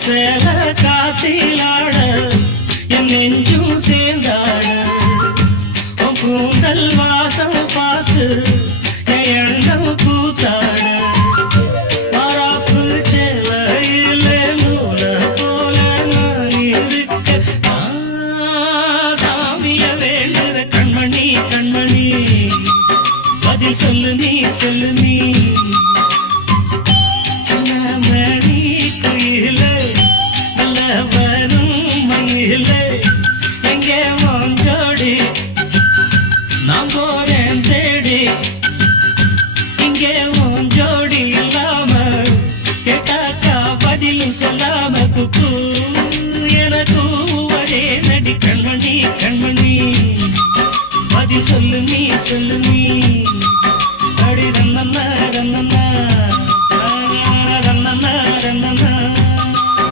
சேல காத்திலாட என் நெஞ்சும் சேர்ந்தாட உன் கூந்தல் வாசம் பார்த்து என் எண்ணம் கூத்தாட மாறாப்பு சேலையில நூல போல நான் இருக்க சாமிய வேண்டுற கண்மணி கண்மணி பதில் சொல்லு நீ சொல்லு நீ நான் போறேன் தேடி இங்கே உன் ஜோடி இல்லாம கேட்டாக்கா பதில் சொல்லாம குக்கு எனக்கு ஒரே நடி கண்மணி கண்மணி பதில் சொல்லு நீ சொல்லு நீ